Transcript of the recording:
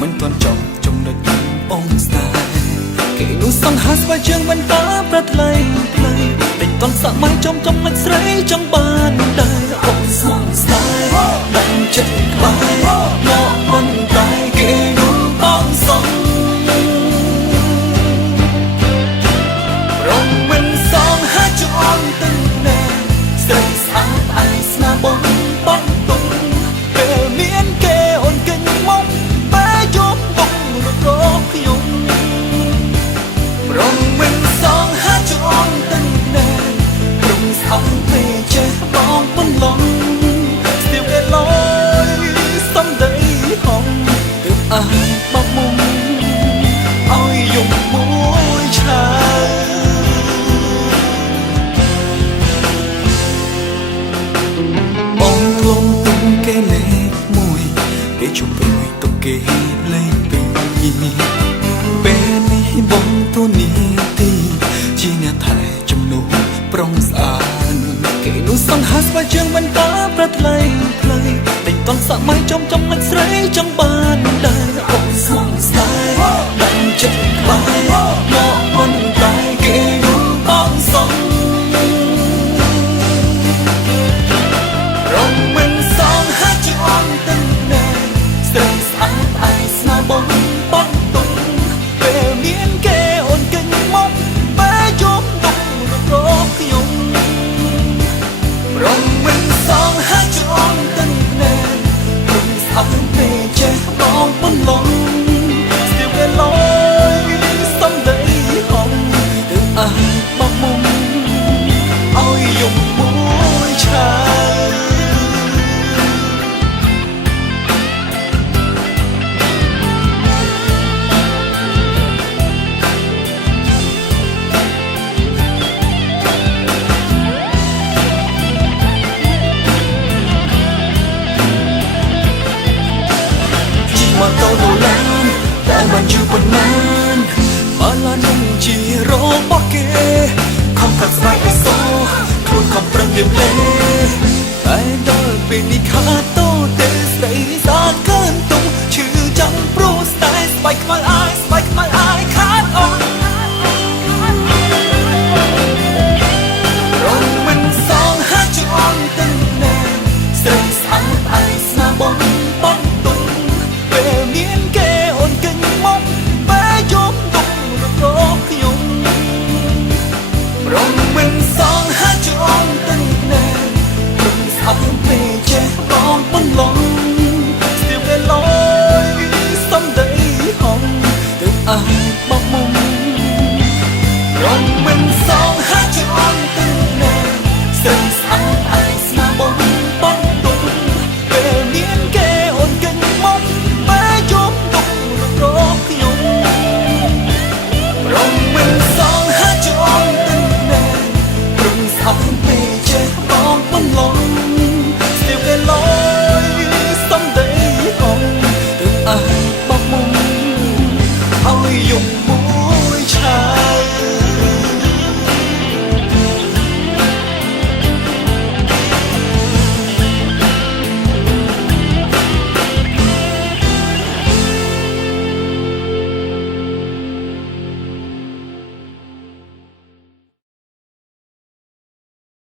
មិនទាន់ចប់ចំណុចអូនស្នេហ៍គេនោះសង្ហាស្វែងជើងមិនតាប្រថ្លៃថ្លៃតែតន់សម័យចំមិនស្រីចង់បានដែរអូនស្មងស្នេហ៍ដឹងចិត្តក្បែរមកមិនតែគេនោះបងសងរងមិនសងហាជអនទឹកណែស្រីស្អាតអាយស្នាបងបងទុំពេលមានគេអូនកិញមកបែយប់ទុំរត់រកខ្ញុំរងមិនសងហាជអនទឹកណែព្រមស្អប់ពេលចេះបងបន្លំស្ទាវគេលយសំដីហងទើបអាយបោកមុំឲ្យយំមួយឆាបងលំទុំគេលេខមួយគេជុំព្រួយទុកគេលេខពីរពេលនេះបងទូនីទីជាអ្នកថែជំនួសប្រុងស្អាតគេនោះសង្ហាស្វែងជើងមិនតាប្រថ្លៃថ្លៃតែតន់សម័យចំមិនស្រីចង់បានដែរអូនស្មងស្នេហ៍ដឹងចិត្តក្បែរមកមិនតែគេនោះបងសងរងមិនសងហាជអនទឹកណែស្រីស្អាតអាយស្នាបងបងទុំពេលមានគេអូនកិញមកបែយប់ទុំរត់រកខ្ញុំរងមិនសងហាជអនទឹកណែព្រមស្អប់ពេលចេះបងបន្លំស្ទាវគេលយសំដីហងទើបអាយបោកមុំឲ្យយំមួយឆាมาโตโนแลนแต่มันอยู่บนนั้นมาลานุ่งจีโร่บอกเกคำทักสบายไอโซครูนคำปรังเดียมเล่แต่ดอลเป็นนิคา